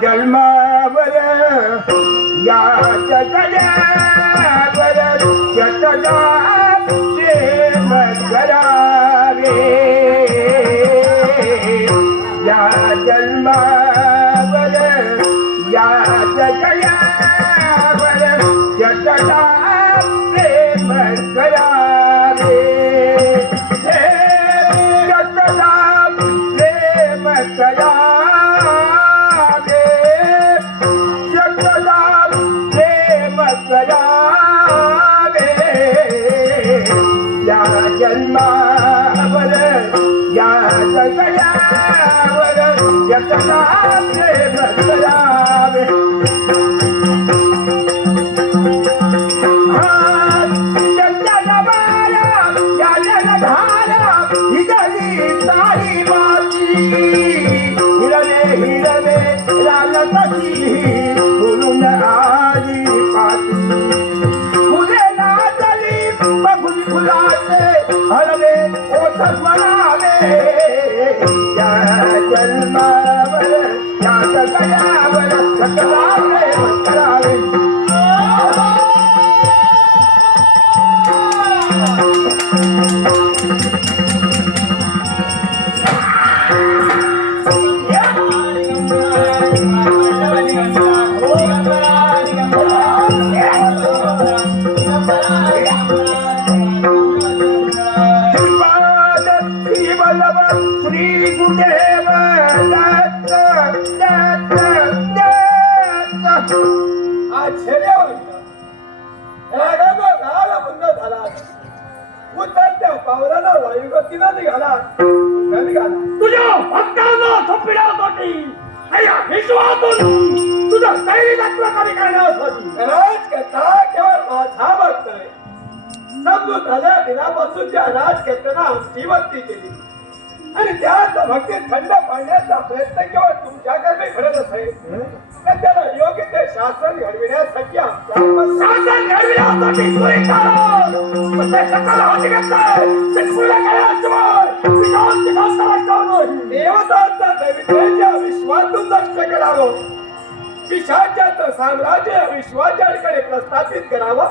जन्मावर या जगण्यावर जगदा प्रेम करावे या जन्मावर या जगण्यावर जगदा प्रेम करावे जगदा प्रेम करावे जन्मावर या जगण्यावर यतना प्रेम करावे जगन्माया या जगधारा हिरणी सारी माती हिरणे हिरणे राजपती फुलून आली पाती फुले नाचली बघून फुलाचे हरवे ओठत म्हणावे या जन्मावर या जगण्यावर सकला प्रेम करावे तुझ्या भक्तांना थोपिण्यासाठी विश्वातून तुझं दैविकत्व कमी करण्यासाठी राजकथा केवळ माझा भक्त आहे. समजून झाल्या दिनापासून ज्या राजकथेनं आमची वक्ती केली आणि त्यात भक्तीत खंड पाडण्याचा प्रयत्न केवळ तुमच्याकडे घडत असेल तर त्याला योग्य ते शासन घडविण्यासाठी शासन घडविण्यासाठी देवतांचा दैवित्याच्या विश्वातून नष्ट करावं पिशाच्याचं साम्राज्य विश्वाच्याकडे प्रस्थापित करावं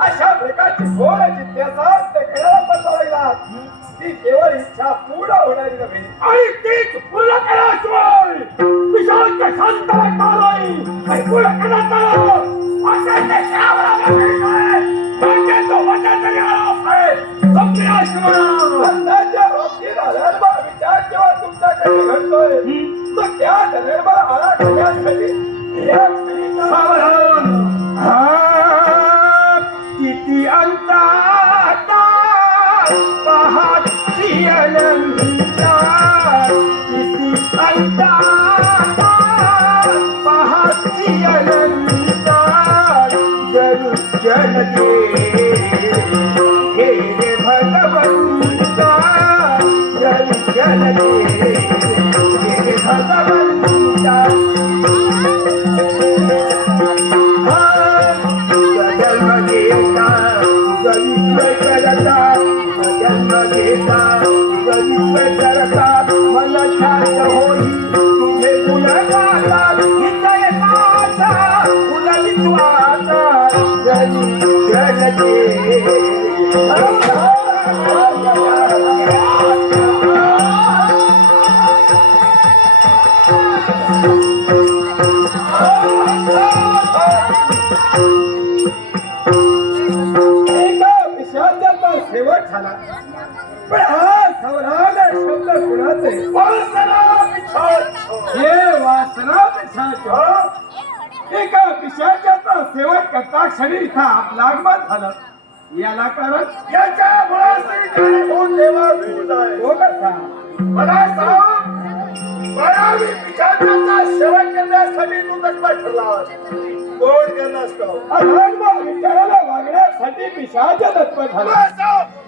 अशा प्रकारची घोर जिज्ञासा करायला बनवायला ती केवळ इच्छा पूर्ण होणारी नव्हे आणि तीच पूर्ण केल्याशिवाय पिशाच्या शांत वाटणार नाही आणि पूर्ण करण्यात आलं असे ते तो वचन तरी आला आहे धर्माच्या बाबतीत अधर्म विचार जेव्हा तुमच्याकडे घडतोय तर त्या धर्म आळा घालण्यासाठी किती अंतात पाहती अनंता किती अंतात पाहती अनंता एका पिशाचाचा शेवट झाला. पण हा सवरान शब्द कुणाचे? वासना पिछाच हे वासना पिशाच. एका पिशाचाचा सेवक करता क्षणी इथं आपलं आगमन झालं. याला कारण याच्या मुळाशी कारणीभूत देवा तूच आहे. तो कसा? मला सांग, मायावी पिशाचाचा शेवट करण्यासाठी तू तत्पर ठरलास. कोण करणार का? अधर्म विचाराला वागण्यासाठी पिशाच तत्पर झाला. मला सांग,